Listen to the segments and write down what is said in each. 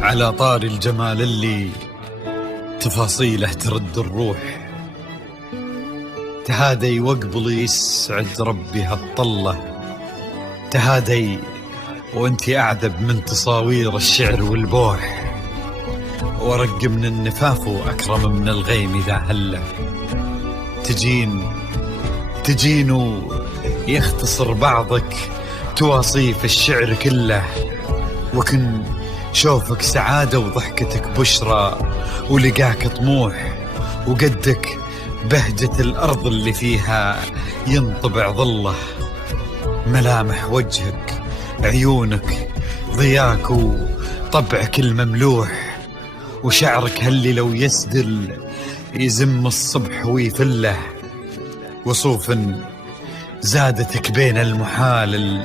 على طار الجمال اللي تفاصيله ترد الروح، تهادي واقبلي يسعد ربي هالطلة، تهادي وانتي أعذب من تصاوير الشعر والبوح، ورق من النفاف وأكرم من الغيم إذا هله، تجين ويختصر بعضك تواصيف الشعر كله، وكن شوفك سعادة وضحكتك بشرى ولقاك طموح، وقدك بهجة الأرض اللي فيها ينطبع ظله، ملامح وجهك عيونك ضياك وطبعك المملوح، وشعرك هاللي لو يسدل يزم الصبح ويفله، وصوف زادتك بين المحال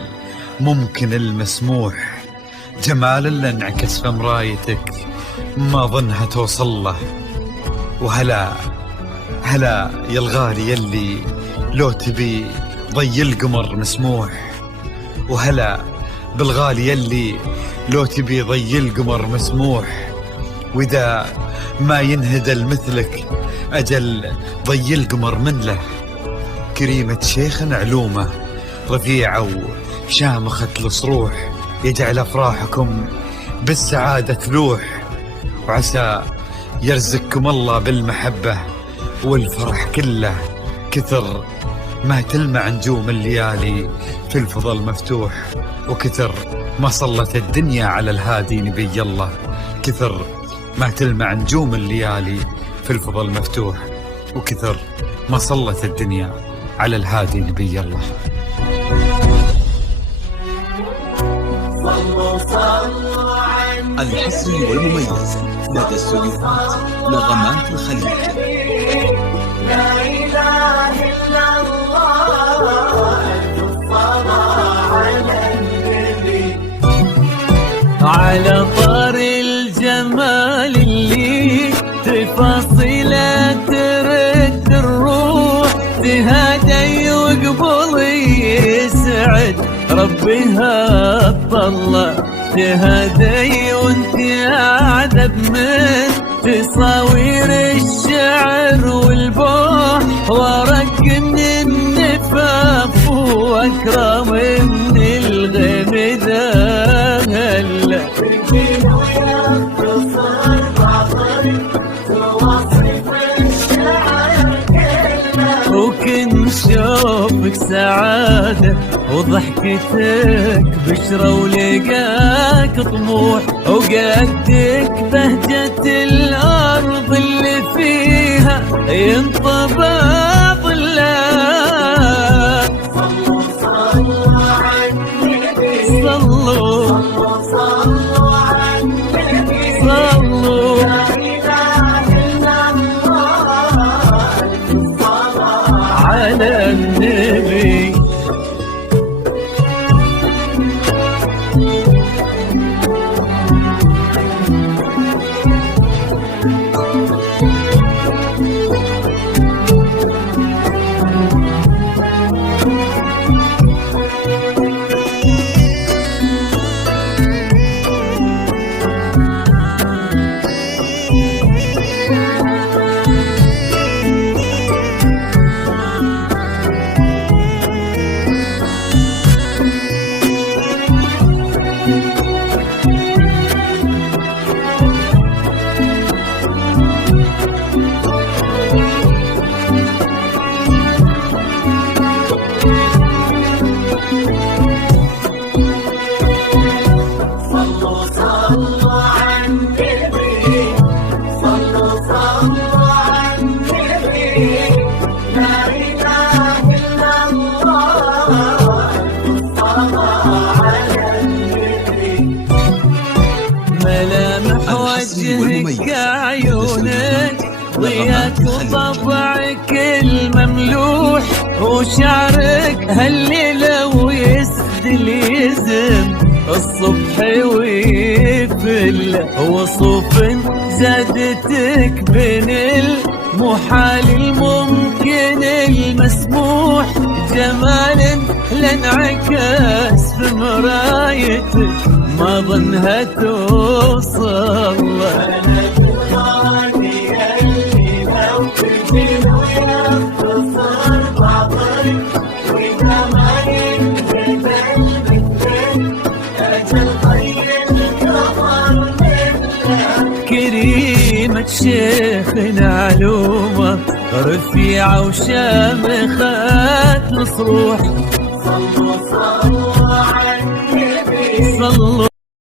الممكن المسموح، جمال اللي انعكس في مرايتك ما ظنها توصل له، وهلا يا الغالي يلي لو تبي ضي القمر مسموح، وهلا بالغالي يلي لو تبي ضي القمر مسموح، وإذا ما ينهدل مثلك أجل ضي القمر من له، كريمة شيخ علومه رفيعة وشامخة الصروح، يجعل أفراحكم بالسعادة تلوح، وعسى يرزقكم الله بالمحبة والفرح كله، كثر ما تلمع نجوم الليالي في الفضل مفتوح، وكثر ما صلت الدنيا على الهادي نبي الله، كثر ما تلمع نجوم الليالي في الفضل مفتوح، وكثر ما صلت الدنيا على الهادي نبي الله. الحصري والمميز لدى استوديوهات نغمات الخليج. لا إله إلا الله، الصلاة على النبي. على طار الجمال اللي تفاصيله ترد الروح، تهادي وقبلي يسعد ربي هالطلة، تهادي وانتي أعذب من تصاوير الشعر والبوح، ورق من النفاف وأكرم من الغيم ذا هلا، وكن شوفك سعادة وضحكتك بشرى ولقاك طموح، وقدك بهجة الأرض اللي فيها ينطبع ظلها. صلوا على النبي، صلوا على النبي، صلوا لا إله إلا الله، الصلاة على النبي. الخليج. وطبعك المملوح وشعرك هالليلة ويسد اليزم الصبح ويفل وصوف زادتك بين المحال الممكن المسموح جمال لانعكاس في مرايتك ما ظنها توصل. كريمة شيخنا علومة رفيعة وشامخات الصروح. صلوا على النبي صلوا